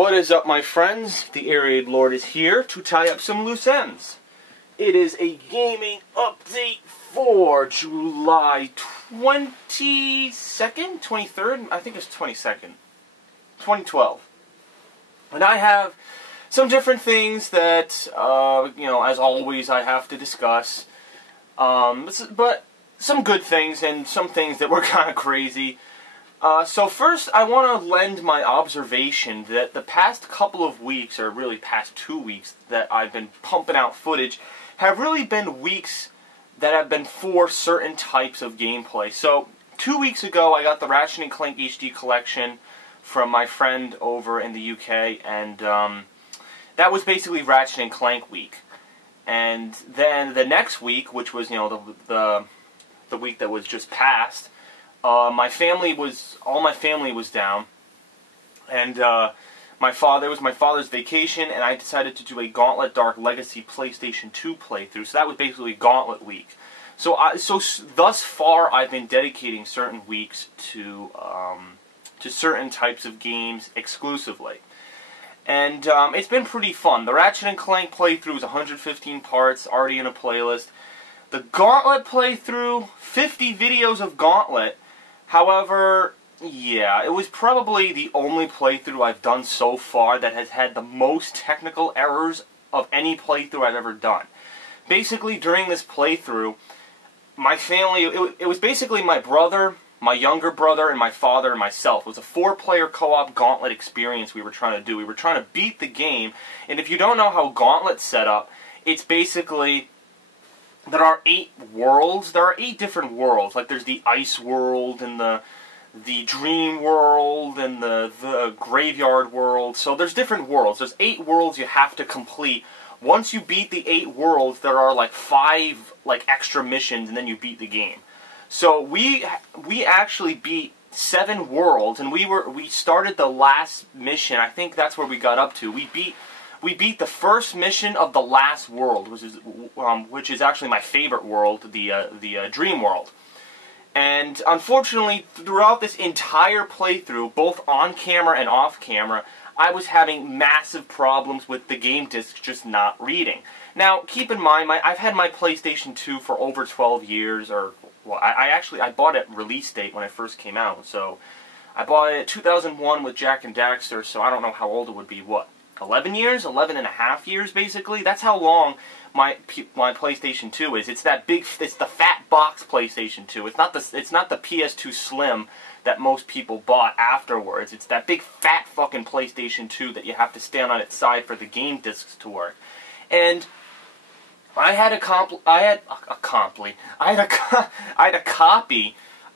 What is up, my friends? TheAireaidLord is here to tie up some loose ends. It is a gaming update for July 22nd? 23rd? I think it's 22nd. 2012. And I have some different things that, as always, I have to discuss. But some good things and some things that were kind of crazy. So first, I want to lend my observation that the past couple of weeks, or really past 2 weeks, that I've been pumping out footage, have really been weeks that have been for certain types of gameplay. So, 2 weeks ago, I got the Ratchet & Clank HD collection from my friend over in the UK, and that was basically Ratchet & Clank week. And then the next week, which was, the week that was just past, all my family was down, and it was my father's vacation, and I decided to do a Gauntlet Dark Legacy PlayStation 2 playthrough. So that was basically Gauntlet week. So thus far, I've been dedicating certain weeks to certain types of games exclusively, and it's been pretty fun. The Ratchet & Clank playthrough is 115 parts, already in a playlist. The Gauntlet playthrough, 50 videos of Gauntlet. However, yeah, it was probably the only playthrough I've done so far that has had the most technical errors of any playthrough I've ever done. Basically, during this playthrough, my family, it was basically my brother, my younger brother, and my father and myself. It was a 4-player co-op Gauntlet experience we were trying to do. We were trying to beat the game, and if you don't know how Gauntlet's set up, it's basically... There are 8 worlds. There are 8 different worlds. Like there's the ice world and the dream world and the graveyard world. So there's different worlds. There's 8 worlds you have to complete. Once you beat the 8 worlds, there are like 5 extra missions, and then you beat the game. So we actually beat 7 worlds, and we started the last mission. I think that's where we got up to. We beat the first mission of the last world, which is actually my favorite world, the dream world. And unfortunately, throughout this entire playthrough, both on camera and off camera, I was having massive problems with the game disc just not reading. Now, keep in mind, I've had my PlayStation 2 for over 12 years, or well, I bought it release date when it first came out. So I bought it 2001 with Jack and Daxter, so I don't know how old it would be. What? 11 years? 11 and a half years, basically? That's how long my PlayStation 2 is. It's the fat box PlayStation 2. It's not the PS2 Slim that most people bought afterwards. It's that big fat fucking PlayStation 2 that you have to stand on its side for the game discs to work. And I had a copy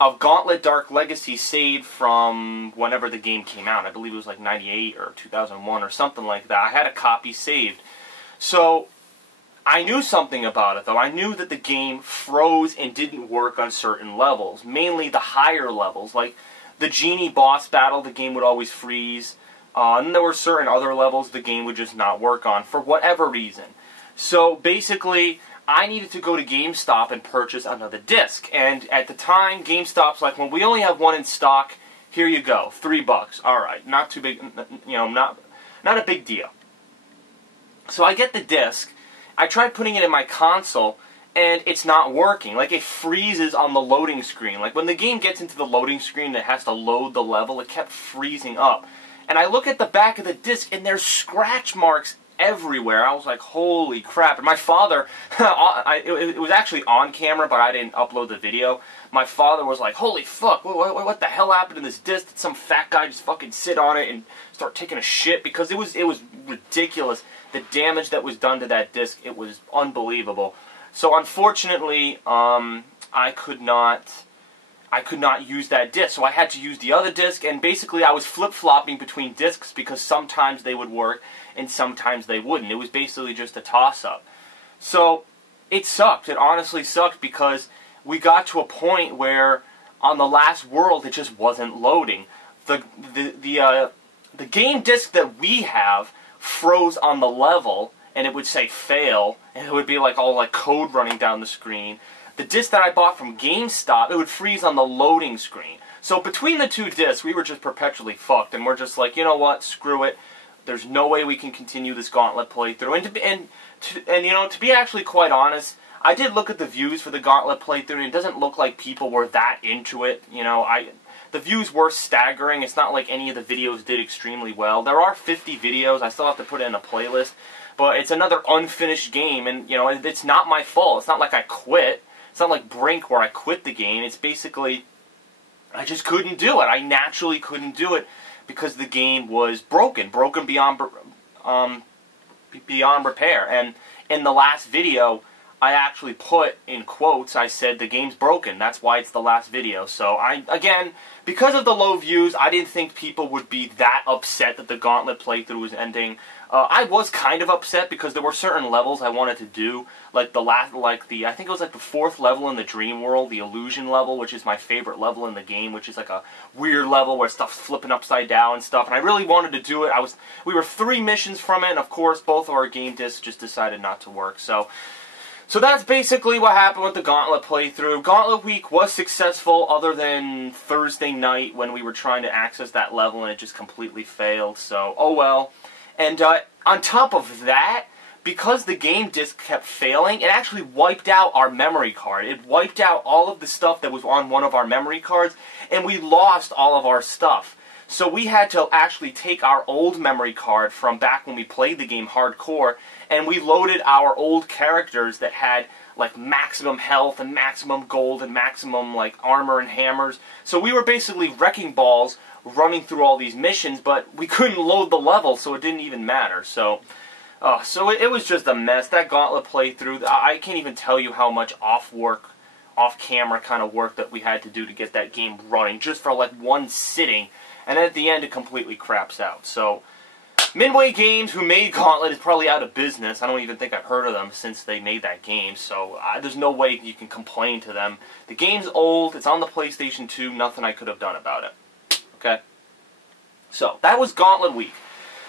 of Gauntlet Dark Legacy saved from whenever the game came out. I believe it was like 98 or 2001 or something like that. I had a copy saved. So, I knew something about it, though. I knew that the game froze and didn't work on certain levels. Mainly the higher levels. Like, the Genie boss battle, the game would always freeze. And there were certain other levels the game would just not work on, for whatever reason. So, basically, I needed to go to GameStop and purchase another disc. And at the time, GameStop's like, well, we only have one in stock. Here you go, $3. All right, not too big, not a big deal. So I get the disc. I tried putting it in my console, and it's not working. Like, it freezes on the loading screen. Like, when the game gets into the loading screen that has to load the level, it kept freezing up. And I look at the back of the disc, and there's scratch marks everywhere. I was like, holy crap. And my father, it was actually on camera, but I didn't upload the video. My father was like, holy fuck, what the hell happened to this disc? Did some fat guy just fucking sit on it and start taking a shit? Because it was ridiculous. The damage that was done to that disc, it was unbelievable. So unfortunately, I could not use that disc, so I had to use the other disc, and basically I was flip-flopping between discs because sometimes they would work and sometimes they wouldn't. It was basically just a toss-up. So it sucked. It honestly sucked because we got to a point where on the last world it just wasn't loading. The game disc that we have froze on the level, and it would say fail, and it would be like all like code running down the screen. The disc that I bought from GameStop, it would freeze on the loading screen. So between the two discs, we were just perpetually fucked, and we're just like, you know what, screw it. There's no way we can continue this Gauntlet playthrough. And you know, to be actually quite honest, I did look at the views for the Gauntlet playthrough, and it doesn't look like people were that into it. You know, the views were staggering. It's not like any of the videos did extremely well. There are 50 videos. I still have to put it in a playlist. But it's another unfinished game, and, you know, it's not my fault. It's not like I quit. It's not like Brink where I quit the game. It's basically, I just couldn't do it. I naturally couldn't do it because the game was broken beyond repair. And in the last video, I actually put in quotes, I said the game's broken. That's why it's the last video. So again, because of the low views, I didn't think people would be that upset that the Gauntlet playthrough was ending. I was kind of upset because there were certain levels I wanted to do, like I think it was like the 4th level in the Dream World, the Illusion level, which is my favorite level in the game, which is like a weird level where stuff's flipping upside down and stuff. And I really wanted to do it. We were 3 missions from it, and of course, both of our game discs just decided not to work. So that's basically what happened with the Gauntlet playthrough. Gauntlet Week was successful other than Thursday night when we were trying to access that level and it just completely failed. So, oh well. And on top of that, because the game disc kept failing, it actually wiped out our memory card. It wiped out all of the stuff that was on one of our memory cards, and we lost all of our stuff. So we had to actually take our old memory card from back when we played the game hardcore, and we loaded our old characters that had like maximum health and maximum gold and maximum like armor and hammers. So we were basically wrecking balls running through all these missions, but we couldn't load the level, so it didn't even matter. So it was just a mess. That Gauntlet playthrough, I can't even tell you how much off-camera kind of work that we had to do to get that game running, just for like one sitting, and at the end it completely craps out. So Midway Games, who made Gauntlet, is probably out of business. I don't even think I've heard of them since they made that game, so there's no way you can complain to them. The game's old, it's on the PlayStation 2, nothing I could have done about it. Okay? So, that was Gauntlet Week.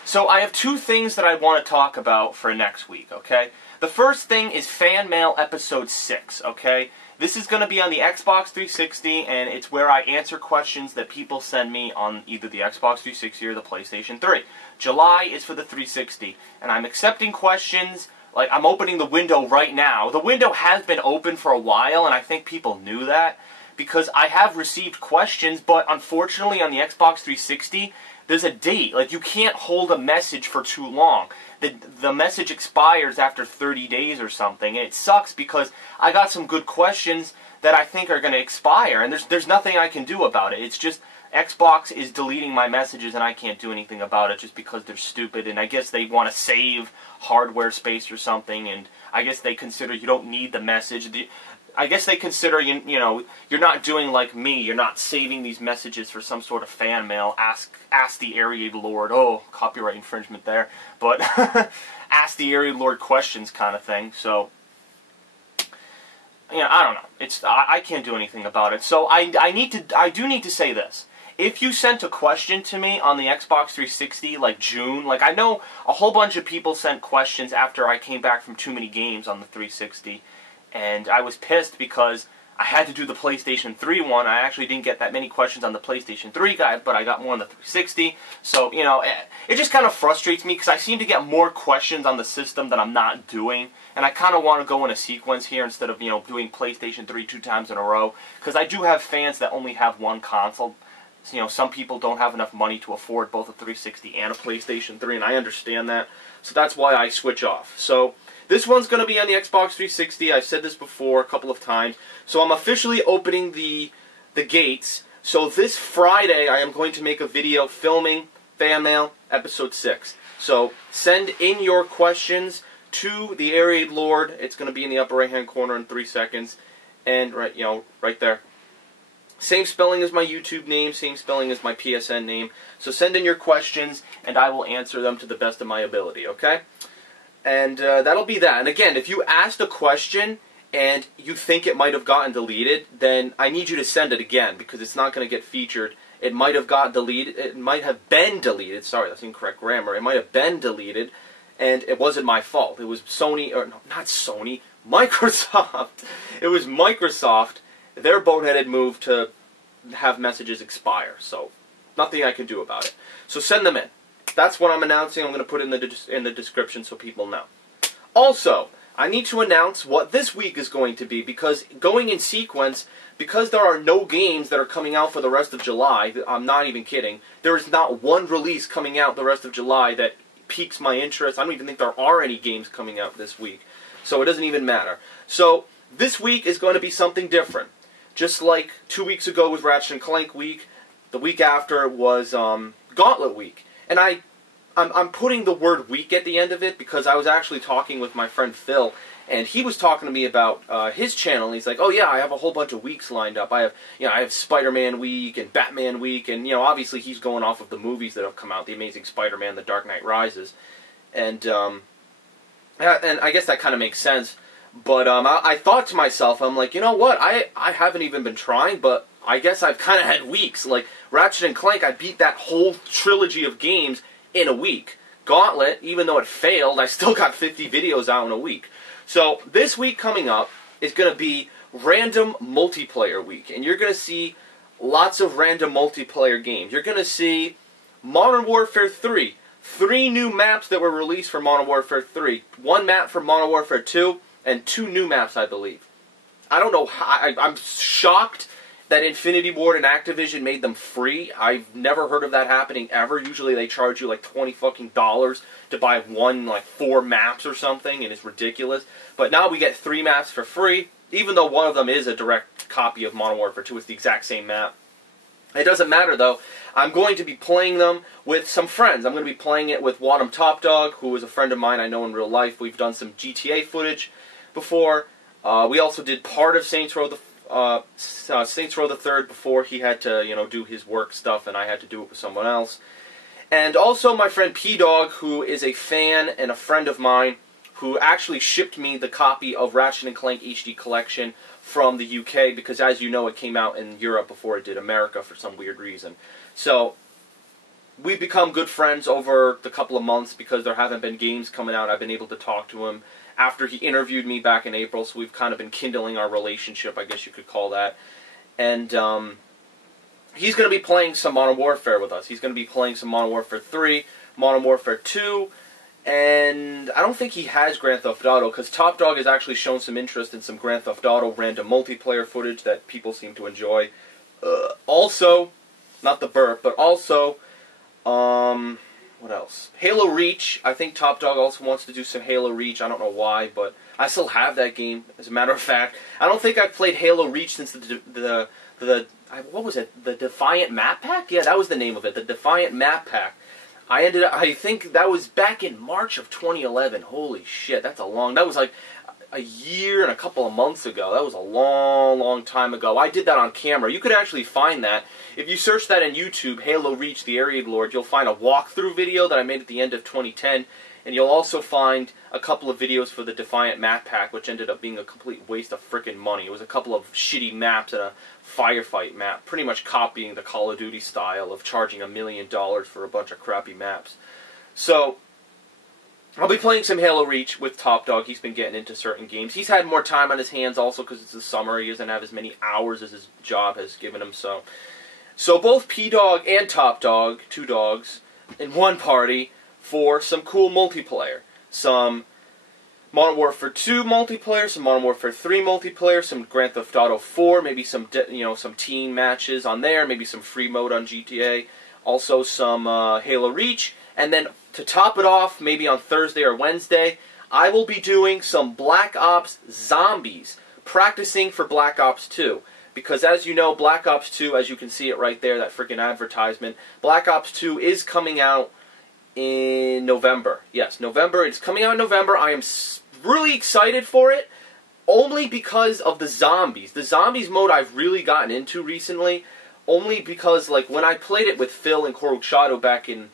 So, I have 2 things that I want to talk about for next week, okay? The first thing is Fan Mail Episode 6, okay? This is going to be on the Xbox 360, and it's where I answer questions that people send me on either the Xbox 360 or the PlayStation 3. July is for the 360, and I'm accepting questions. Like, I'm opening the window right now. The window has been open for a while, and I think people knew that, because I have received questions, but unfortunately on the Xbox 360, there's a date. Like, you can't hold a message for too long. The message expires after 30 days or something, and it sucks because I got some good questions that I think are going to expire, and there's nothing I can do about it. It's just Xbox is deleting my messages, and I can't do anything about it just because they're stupid, and I guess they want to save hardware space or something, and I guess they consider you don't need the message. I guess they consider, you know, you're not doing like me. You're not saving these messages for some sort of fan mail. Ask TheAireaidLord. Oh, copyright infringement there. But ask TheAireaidLord questions kind of thing. So, you know, I don't know. I can't do anything about it. So I do need to say this. If you sent a question to me on the Xbox 360, like June, like I know a whole bunch of people sent questions after I came back from too many games on the 360. And I was pissed because I had to do the PlayStation 3 one. I actually didn't get that many questions on the PlayStation 3 guy, but I got more on the 360. So, you know, it just kind of frustrates me because I seem to get more questions on the system that I'm not doing. And I kind of want to go in a sequence here instead of, you know, doing PlayStation 3 2 times in a row. Because I do have fans that only have one console. You know, some people don't have enough money to afford both a 360 and a PlayStation 3, and I understand that. So that's why I switch off. So this one's going to be on the Xbox 360. I've said this before a couple of times. So I'm officially opening the gates. So this Friday, I am going to make a video filming Fan Mail Episode 6. So send in your questions to TheAireaidLord. It's going to be in the upper right-hand corner in 3 seconds. And, right there. Same spelling as my YouTube name, same spelling as my PSN name. So send in your questions, and I will answer them to the best of my ability, okay? And that'll be that. And again, if you asked a question and you think it might have gotten deleted, then I need you to send it again, because it's not going to get featured. It might have got deleted. It might have been deleted. Sorry, that's incorrect grammar. It might have been deleted, and it wasn't my fault. It was Sony, or no, not Sony, Microsoft. It was Microsoft. Their boneheaded move to have messages expire. So, nothing I can do about it. So send them in. that's what I'm announcing. I'm going to put it in the description so people know. Also, I need to announce what this week is going to be, because going in sequence, because there are no games that are coming out for the rest of July, I'm not even kidding, there is not one release coming out the rest of July that piques my interest. I don't even think there are any games coming out this week, so it doesn't even matter. So, this week is going to be something different. Just like 2 weeks ago was Ratchet & Clank week, the week after was Gauntlet week. And I'm putting the word week at the end of it because I was actually talking with my friend Phil, and he was talking to me about his channel, and he's like, oh yeah, I have a whole bunch of weeks lined up. I have Spider-Man week and Batman week, and obviously he's going off of the movies that have come out, The Amazing Spider-Man, The Dark Knight Rises. And I guess that kind of makes sense. But I thought to myself, I'm like, you know what, I haven't even been trying, but I guess I've kind of had weeks. Like, Ratchet & Clank, I beat that whole trilogy of games in a week. Gauntlet, even though it failed, I still got 50 videos out in a week. So, this week coming up is going to be random multiplayer week, and you're going to see lots of random multiplayer games. You're going to see Modern Warfare 3, 3 new maps that were released for Modern Warfare 3, 1 map for Modern Warfare 2, and 2 new maps, I believe. I don't know how, I'm shocked that Infinity Ward and Activision made them free. I've never heard of that happening ever. Usually they charge you like $20 fucking to buy 4 maps or something, and it's ridiculous. But now we get 3 maps for free, even though one of them is a direct copy of Modern Warfare 2. It's the exact same map. It doesn't matter though. I'm going to be playing them with some friends. I'm going to be playing it with Wadham Top Dog, who is a friend of mine I know in real life. We've done some GTA footage before. We also did part of Saints Row the Third before he had to, do his work stuff, and I had to do it with someone else. And also my friend P-Dog, who is a fan and a friend of mine, who actually shipped me the copy of Ratchet & Clank HD Collection from the UK, because as you know, it came out in Europe before it did America for some weird reason. So, we've become good friends over the couple of months because there haven't been games coming out. I've been able to talk to him after he interviewed me back in April, so we've kind of been kindling our relationship, I guess you could call that. And he's going to be playing some Modern Warfare with us. He's going to be playing some Modern Warfare 3, Modern Warfare 2, and I don't think he has Grand Theft Auto, because Top Dog has actually shown some interest in some Grand Theft Auto random multiplayer footage that people seem to enjoy. Also, not the burp, but also, what else? Halo Reach. I think Top Dog also wants to do some Halo Reach. I don't know why, but I still have that game, as a matter of fact. I don't think I've played Halo Reach since what was it? The Defiant Map Pack? Yeah, that was the name of it. The Defiant Map Pack. I think that was back in March of 2011. Holy shit, that was like a year and a couple of months ago. That was a long, long time ago. I did that on camera. You could actually find that. If you search that on YouTube, Halo Reach, TheAireaidLord, you'll find a walkthrough video that I made at the end of 2010, and you'll also find a couple of videos for the Defiant Map Pack, which ended up being a complete waste of frickin' money. It was a couple of shitty maps and a firefight map, pretty much copying the Call of Duty style of charging $1 million for a bunch of crappy maps. So, I'll be playing some Halo Reach with Top Dog. He's been getting into certain games. He's had more time on his hands also because it's the summer. He doesn't have as many hours as his job has given him. So both P-Dog and Top Dog, 2 dogs, in one party for some cool multiplayer. Some Modern Warfare 2 multiplayer, some Modern Warfare 3 multiplayer, some Grand Theft Auto 4, maybe some some team matches on there, maybe some free mode on GTA. Also some Halo Reach, and then to top it off, maybe on Thursday or Wednesday, I will be doing some Black Ops Zombies, practicing for Black Ops 2. Because as you know, Black Ops 2, as you can see it right there, that freaking advertisement, Black Ops 2 is coming out in November. Yes, November. It's coming out in November. I am really excited for it, only because of the zombies. The zombies mode I've really gotten into recently, only because when I played it with Phil and Koruk Shadow back in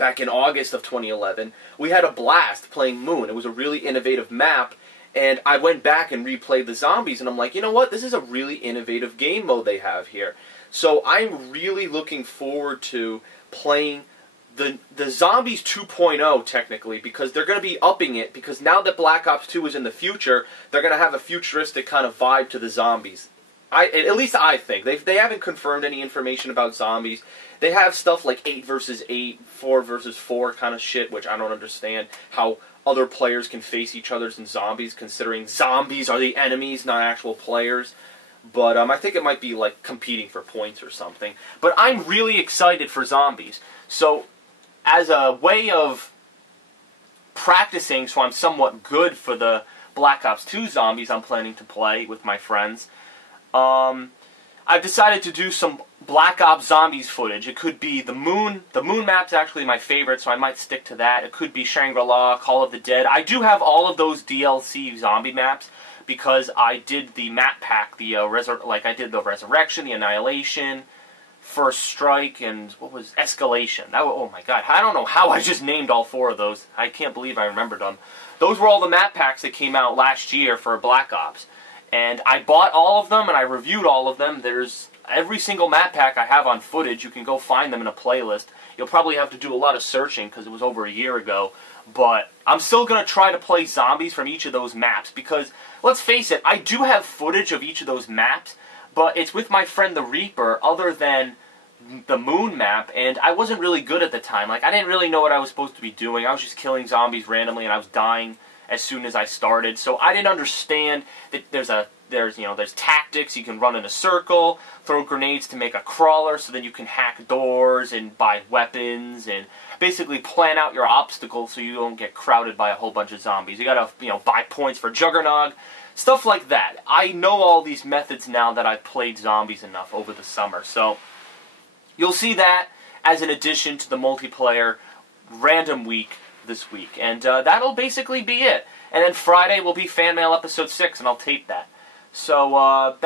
August of 2011, we had a blast playing Moon. It was a really innovative map, and I went back and replayed the zombies, and I'm like, you know what? This is a really innovative game mode they have here. So I'm really looking forward to playing the Zombies 2.0, technically, because they're going to be upping it, because now that Black Ops 2 is in the future, they're going to have a futuristic kind of vibe to the zombies. At least I think. They haven't confirmed any information about zombies. They have stuff like 8 versus 8, 4 versus 4 kind of shit, which I don't understand how other players can face each other in zombies, considering zombies are the enemies, not actual players. But I think it might be like competing for points or something. But I'm really excited for zombies. So, as a way of practicing, so I'm somewhat good for the Black Ops 2 zombies I'm planning to play with my friends, I've decided to do some Black Ops Zombies footage. It could be the moon. The moon map's actually my favorite, so I might stick to that. It could be Shangri-La, Call of the Dead. I do have all of those DLC zombie maps because I did the map pack, I did the Resurrection, the Annihilation, First Strike, and what was Escalation. Oh my god, I don't know how I just named all 4 of those. I can't believe I remembered them. Those were all the map packs that came out last year for Black Ops. And I bought all of them, and I reviewed all of them. There's every single map pack I have on footage. You can go find them in a playlist. You'll probably have to do a lot of searching, because it was over a year ago. But I'm still going to try to play zombies from each of those maps, because, let's face it, I do have footage of each of those maps, but it's with my friend the Reaper, other than the moon map, and I wasn't really good at the time. Like, I didn't really know what I was supposed to be doing. I was just killing zombies randomly, and I was dying as soon as I started. So I didn't understand that there's tactics. You can run in a circle, throw grenades to make a crawler, so then you can hack doors and buy weapons and basically plan out your obstacles so you don't get crowded by a whole bunch of zombies. You gotta, buy points for Juggernog, stuff like that. I know all these methods now that I've played zombies enough over the summer. So you'll see that as an addition to the multiplayer random week this week. And that'll basically be it. And then Friday will be Fan Mail Episode 6, and I'll tape that. So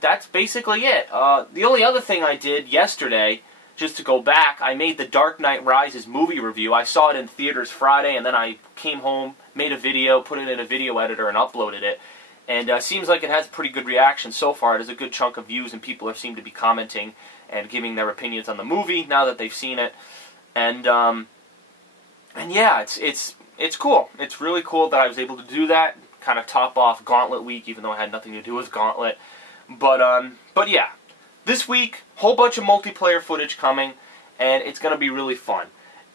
that's basically it. The only other thing I did yesterday, just to go back, I made the Dark Knight Rises movie review. I saw it in theaters Friday, and then I came home, made a video, put it in a video editor, and uploaded it. And seems like it has pretty good reaction so far. It has a good chunk of views, and people seem to be commenting and giving their opinions on the movie now that they've seen it. And yeah, it's cool. It's really cool that I was able to do that. Kind of top off Gauntlet week, even though I had nothing to do with Gauntlet. But yeah, this week, whole bunch of multiplayer footage coming, and it's going to be really fun.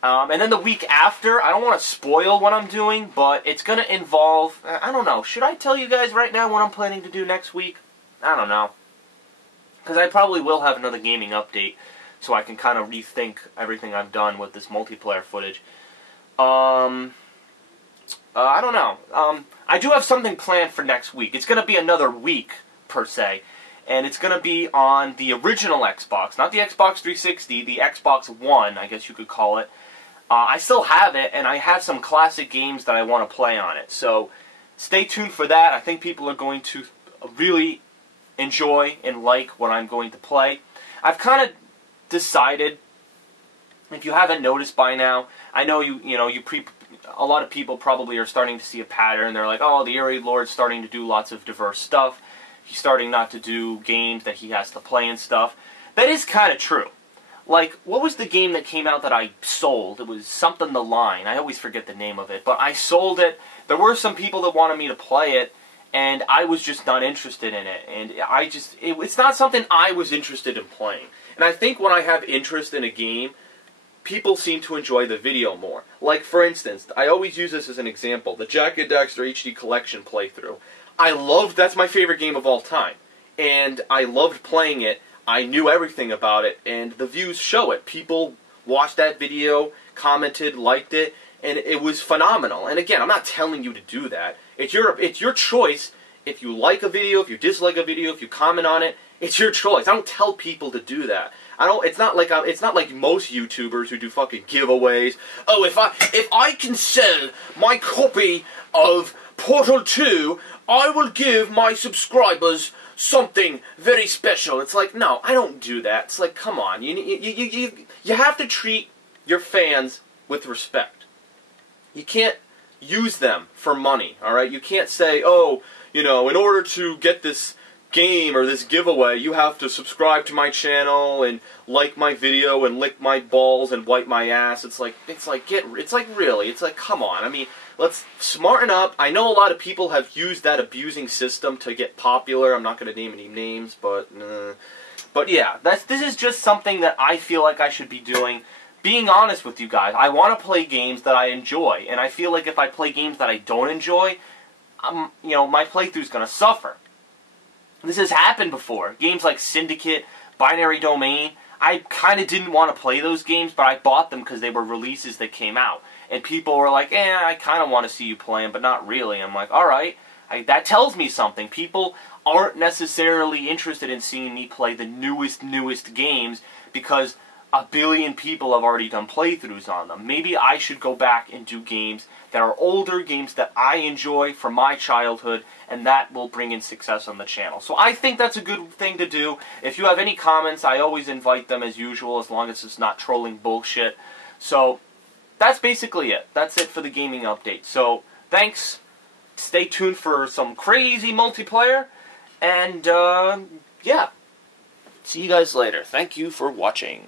And then the week after, I don't want to spoil what I'm doing, but it's going to involve, I don't know, should I tell you guys right now what I'm planning to do next week? I don't know. Because I probably will have another gaming update, so I can kind of rethink everything I've done with this multiplayer footage. I don't know. I do have something planned for next week. It's going to be another week, per se. And it's going to be on the original Xbox. Not the Xbox 360, the Xbox One, I guess you could call it. I still have it, and I have some classic games that I want to play on it. So, stay tuned for that. I think people are going to really enjoy and like what I'm going to play. I've kind of decided, if you haven't noticed by now, I know a lot of people probably are starting to see a pattern. They're like, oh, TheAireaidLord's starting to do lots of diverse stuff. He's starting not to do games that he has to play and stuff. That is kind of true. Like, what was the game that came out that I sold? It was something The Line. I always forget the name of it. But I sold it. There were some people that wanted me to play it, and I was just not interested in it. And it's not something I was interested in playing. And I think when I have interest in a game, people seem to enjoy the video more. Like, for instance, I always use this as an example, the Jack and Daxter HD Collection playthrough. That's my favorite game of all time. And I loved playing it. I knew everything about it, and the views show it. People watched that video, commented, liked it, and it was phenomenal. And again, I'm not telling you to do that. It's your choice. If you like a video, if you dislike a video, if you comment on it, it's your choice. I don't tell people to do that. It's not like most YouTubers who do fucking giveaways. Oh, if I can sell my copy of Portal 2, I will give my subscribers something very special. It's like, no, I don't do that. It's like, come on, you have to treat your fans with respect. You can't use them for money, all right? You can't say, oh, in order to get this game or this giveaway, you have to subscribe to my channel and like my video and lick my balls and wipe my ass. It's like really, it's like, come on. I mean, let's smarten up. I know a lot of people have used that abusing system to get popular. I'm not going to name any names, but yeah, this is just something that I feel like I should be doing. Being honest with you guys, I want to play games that I enjoy, and I feel like if I play games that I don't enjoy, you know, my playthrough's going to suffer. This has happened before. Games like Syndicate, Binary Domain, I kind of didn't want to play those games, but I bought them because they were releases that came out. And people were like, I kind of want to see you play them, but not really. I'm like, alright, that tells me something. People aren't necessarily interested in seeing me play the newest games because a billion people have already done playthroughs on them. Maybe I should go back and do games that are older, games that I enjoy from my childhood, and that will bring in success on the channel. So I think that's a good thing to do. If you have any comments, I always invite them as usual, as long as it's not trolling bullshit. So that's basically it. That's it for the gaming update. So thanks. Stay tuned for some crazy multiplayer. And yeah. See you guys later. Thank you for watching.